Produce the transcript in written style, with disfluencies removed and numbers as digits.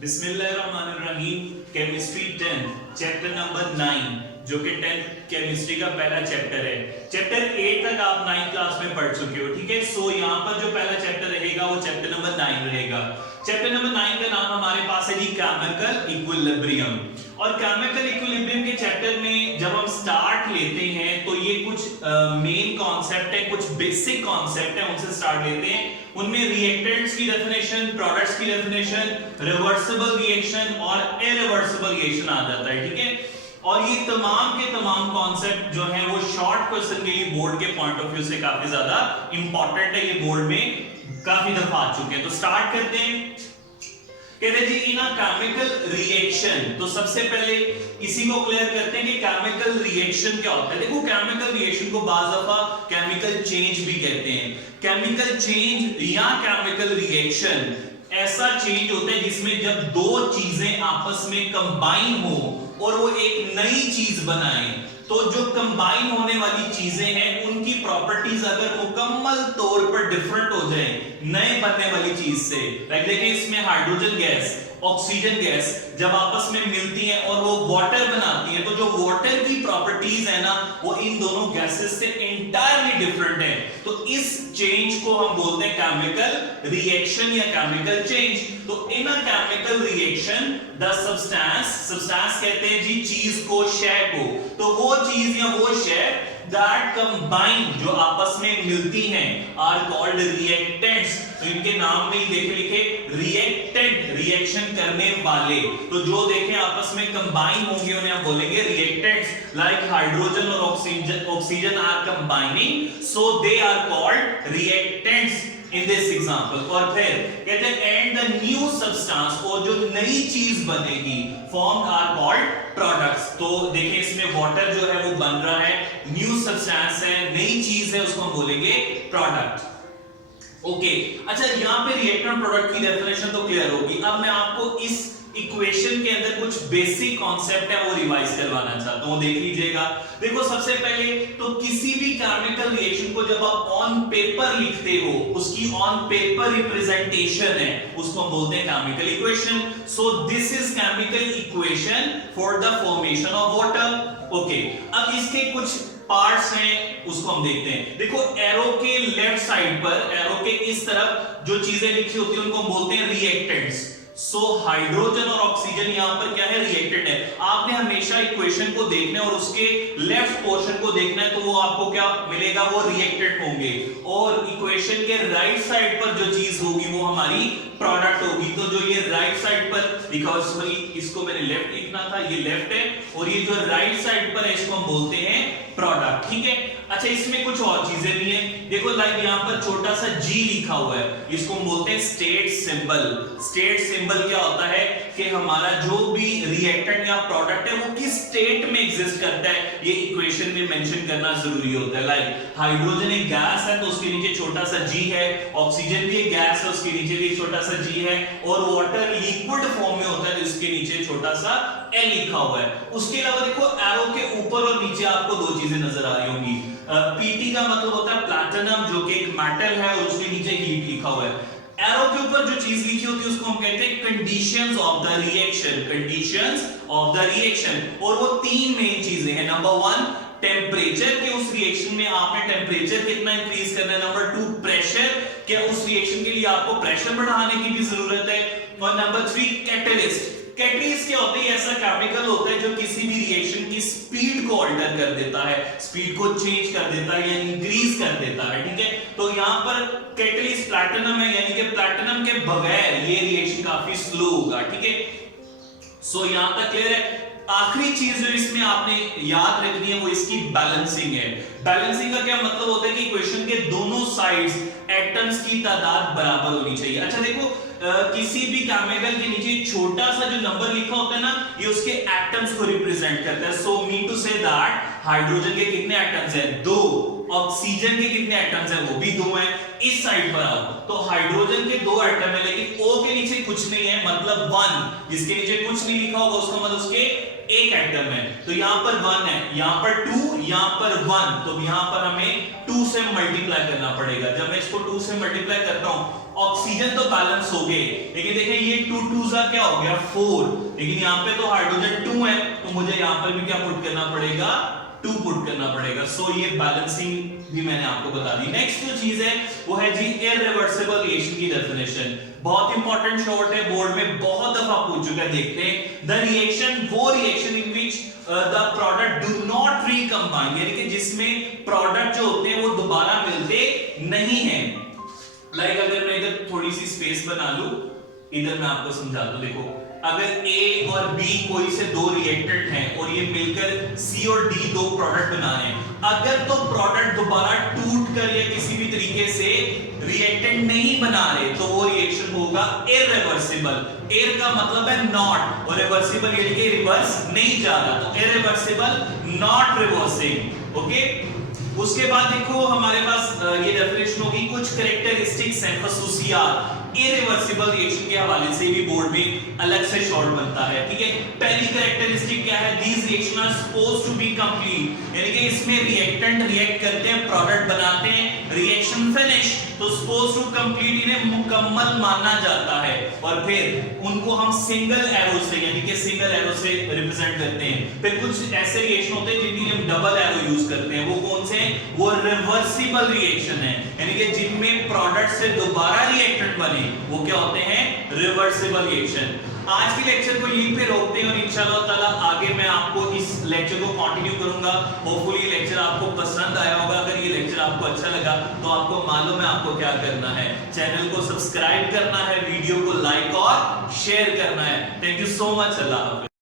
बिस्मिल्लाहिर्रहमानिर्रहीम। Chemistry 10 chapter number 9 जो कि 10 केमिस्ट्री का पहला चैप्टर है। चैप्टर 8 तक आप 9th क्लास में पढ़ चुके हो, ठीक है। सो यहाँ पर जो पहला चैप्टर रहेगा वो चैप्टर नंबर 9 रहेगा। चैप्टर नंबर 9 का नाम हमारे पास है जी केमिकल इक्विलिब्रियम। और केमिकल इक्विलिब्रियम के चैप्टर में जब हम स्टार्ट लेते हैं तो ये कुछ मेन कॉन्सेप्ट है, कुछ बेसिक कॉन्सेप्ट है, उनसे स्टार्ट लेते हैं। उनमें रिएक्टेंट्स की डेफिनेशन, प्रोडक्ट्स की डेफिनेशन, रिवर्सिबल रिएक्शन और इरिवर्सिबल रिएक्शन आ जाता है, ठीक है। और ये तमाम के तमाम कॉन्सेप्ट जो हैं वो शॉर्ट क्वेश्चन के लिए बोर्ड के पॉइंट ऑफ व्यू से काफी ज्यादा इंपॉर्टेंट है, ये बोर्ड में काफी दफा आ चुके हैं। तो स्टार्ट करते हैं। कहते हैं जी इन अ केमिकल रिएक्शन, तो सबसे पहले इसी को क्लियर करते हैं कि केमिकल रिएक्शन क्या होता है। देखो केमिकल रिएक्शन को बाज़ दफा केमिकल चेंज भी कहते हैं। केमिकल चेंज या केमिकल रिएक्शन ऐसा चेंज होता है जिसमें जब दो चीजें आपस में कंबाइन हो और वो एक नई चीज बनाएं, तो जो कंबाइन होने वाली चीजें हैं उनकी प्रॉपर्टीज अगर मुकम्मल तौर पर डिफरेंट हो जाएं नए बनने वाली चीज से, लाइक देखिए इसमें हाइड्रोजन गैस, ऑक्सीजन गैस जब आपस में मिलती हैं और वो वाटर बनाती हैं, तो जो वाटर की प्रॉपर्टीज है ना वो इन दोनों गैसेस से एंटायरली डिफरेंट है। तो इस चेंज को हम बोलते हैं केमिकल रिएक्शन या केमिकल चेंज। तो in a chemical reaction the substance कहते हैं जी चीज को, शय को, तो वो चीज या वो शय that combine जो आपस में मिलती हैं are called reactants। तो इनके नाम में ही लिखे रिएक्टेंट, रिएक्शन करने वाले। तो जो देखें आपस में कंबाइन होंगे उन्हें हम बोलेंगे रिएक्टेंट्स। लाइक हाइड्रोजन और oxygen are combining, so they are called reactants in this example। और फिर कहते हैं and the new substance, और जो नई चीज बनेगी formed are called products। तो देखिए इसमें वाटर जो है वो बन रहा है, न्यू सब्सटेंस है, नई चीज है, उसको हम बोलेंगे प्रोडक्ट। ओके अच्छा, यहाँ पे रिएक्टेंट प्रोडक्ट की डेफिनेशन तो क्लियर होगी। अब मैं आपको इस इक्वेशन के अंदर कुछ बेसिक कॉन्सेप्ट है वो रिवाइज करवाना चाहता हूं, देख लीजिएगा। देखो सबसे पहले तो किसी भी केमिकल रिएक्शन को जब आप ऑन पेपर लिखते हो, उसकी ऑन पेपर रिप्रेजेंटेशन है, उसको हम बोलते हैं chemical equation. So this is chemical equation for the formation of water. Okay अब इसके कुछ पार्ट्स हैं उसको हम देखते हैं। देखो एरो के लेफ्ट साइड पर, एरो के इस तरफ जो चीजें लिखी होती है उनको हम बोलते हैं रिएक्टेंट्स। सो हाइड्रोजन और ऑक्सीजन यहां पर क्या है, रिएक्टेंट है। आपने हमेशा इक्वेशन को देखना है और उसके लेफ्ट पोर्शन को देखना है, तो वो आपको क्या मिलेगा, वो रिएक्टेंट होंगे। और इक्वेशन के राइट साइड पर जो चीज होगी वो हमारी प्रोडक्ट होगी। तो जो ये राइट साइड पर लिखा, सॉरी इसको मैंने लेफ्ट लिखना था, ये लेफ्ट है, और ये जो राइट साइड पर है इसको हम बोलते हैं प्रोडक्ट, ठीक है। अच्छा इसमें कुछ और चीजें भी हैं। देखो लाइक यहाँ पर छोटा सा G लिखा हुआ है, इसको हम बोलते हैं स्टेट सिंबल। स्टेट सिंबल क्या होता है कि हमारा जो भी रिएक्टेंट या प्रोडक्ट है वो किस स्टेट में एग्जिस्ट करता है, ये इक्वेशन में मेंशन करना जरूरी होता है। लाइक हाइड्रोजन एक गैस है तो उसके नीचे छोटा सा G है, ऑक्सीजन भी एक गैस है उसके नीचे भी छोटा सा G है, और वाटर लिक्विड फॉर्म में होता है तो इसके नीचे छोटा सा L लिखा हुआ है। उसके अलावा देखो एरो के ऊपर और नीचे आपको दो चीजें नजर आ रही होंगी। Pt का मतलब होता है प्लैटिनम जो कि एक मेटल है, और उसके नीचे हीट लिखा हुआ है। एरो के ऊपर जो चीज लिखी होती है उसको हम कहते हैं conditions of the reaction, conditions of the reaction. और वो तीन मेन चीजें हैं। नंबर 1 टेम्परेचर, के उस रिएक्शन में आपने टेम्परेचर कितना इंक्रीज करना है। नंबर 2 प्रेशर, क्या उस रिएक्शन के लिए आपको प्रेशर बढ़ाने की भी जरूरत है। और नंबर 3 कैटलिस्ट। कैटलिस्ट क्या होता है, ऐसा केमिकल होता है जो किसी भी रिएक्शन की स्पीड को अल्टर कर देता है, स्पीड को चेंज कर देता है या इंक्रीज कर देता है, ठीक है। तो यहाँ पर कैटलिस्ट प्लैटिनम है, यानी कि प्लैटिनम के बगैर ये रिएक्शन काफी स्लो होगा, ठीक है। सो यहां तक क्लियर है। आखिरी चीज जो इसमें आपने याद रखनी है वो इसकी बैलेंसिंग है। बैलेंसिंग का क्या मतलब होता है कि इक्वेशन के दोनों साइड्स एटम्स की तादाद बराबर होनी चाहिए। अच्छा देखो किसी भी केमिकल के नीचे छोटा सा जो नंबर लिखा होता है ना, ये उसके एटम्स को रिप्रेजेंट करता है। So mean to say that hydrogen के कितने एटम्स हैं, 2, ऑक्सीजन के कितने एटम्स हैं, वो भी 2 हैं। इस साइड पर आओ तो हाइड्रोजन के 2 एटम है, लेकिन O के नीचे कुछ नहीं है, मतलब 1, जिसके नीचे कुछ नहीं लिखा होगा उसका मतलब उसके एक एटम है। तो यहां पर 1 है, यहां पर 2, यहां पर 1, तो यहां पर हमें 2 से मल्टीप्लाई करना पड़ेगा। जब मैं इसको 2 से मल्टीप्लाई करता हूं ऑक्सीजन तो बैलेंस हो गए, लेकिन देखिए ये 2 2 सा क्या हो गया 4, लेकिन यहाँ पे तो हाइड्रोजन 2 है, तो मुझे यहाँ पर भी क्या पुट करना पड़ेगा 2 पुट करना पड़ेगा। सो ये बैलेंसिंग भी मैंने आपको बता दी। नेक्स्ट जो चीज है वो है जी इररिवर्सिबल रिएक्शन की डेफिनेशन। बहुत इंपॉर्टेंट शॉर्ट है, बोर्ड में बहुत दफा पूछ चुका है। देखते हैं द रिएक्शन, वो reaction in which the product do not recombine, यानी कि जिसमें प्रोडक्ट जो होते हैं वो दोबारा मिलते नहीं हैं। लाइक अगर मैं इधर थोड़ी सी स्पेस बना लूं, इधर मैं आपको समझा दूं। देखो अगर A और B कोई से दो रिएक्टेंट हैं और ये मिलकर C और D दो प्रोडक्ट बना रहे हैं, अगर तो प्रोडक्ट दोबारा टूट कर या किसी भी तरीके से रिएक्टेंट नहीं बना रहे तो वो रिएक्शन होगा इररिवर्सिबल। एर का मतलब है नॉट और रिवर्सिबल यानी कि रिवर्स नहीं जा रहा, तो इररिवर्सिबल नॉट रिवर्सिंग। ओके, उसके बाद देखो हमारे पास ये डेफिनेशन होगी, कुछ कैरेक्टरिस्टिक्स हैं खसूसियात इरिवर्सिबल रिएक्शन के हवाले से भी बोर्ड में अलग से शॉर्ट बनता है। ठीक है, पहली कैरेक्टरिस्टिक क्या है, these reaction are supposed to be complete, यानी कि इसमें रिएक्टेंट रिएक्ट करते हैं, प्रोडक्ट बनाते हैं, रिएक्शन फिनिश, तो सपोज्ड टू कंप्लीट इन्हें मुकम्मल माना जाता है। और फिर उनको हम सिंगल एरो से यानी कि सिंगल एरो से रिप्रेजेंट करते हैं। फिर कुछ ऐसे रिएक्शन होते हैं जिनके लिए हम डबल एरो यूज करते हैं, वो कौन से हैं, वो रिवर्सिबल रिएक्शन है, यानी कि जिनमें प्रोडक्ट से दोबारा रिएक्टेंट बने वो क्या होते हैं, रिवर्सिबल रिएक्शन। आज के लेक्चर को यहीं पे रोकते हैं और इंशाअल्लाह ताला आगे मैं आपको इस लेक्चर को कंटिन्यू करूंगा। होपफुली ये लेक्चर आपको पसंद आया होगा। अगर ये लेक्चर आपको अच्छा लगा तो आपको मालूम है आपको क्या करना है, चैनल को सब्सक्राइब करना है, वीडियो को लाइक और शेयर करना है। थैंक यू सो मच, अल्लाह हाफिज़।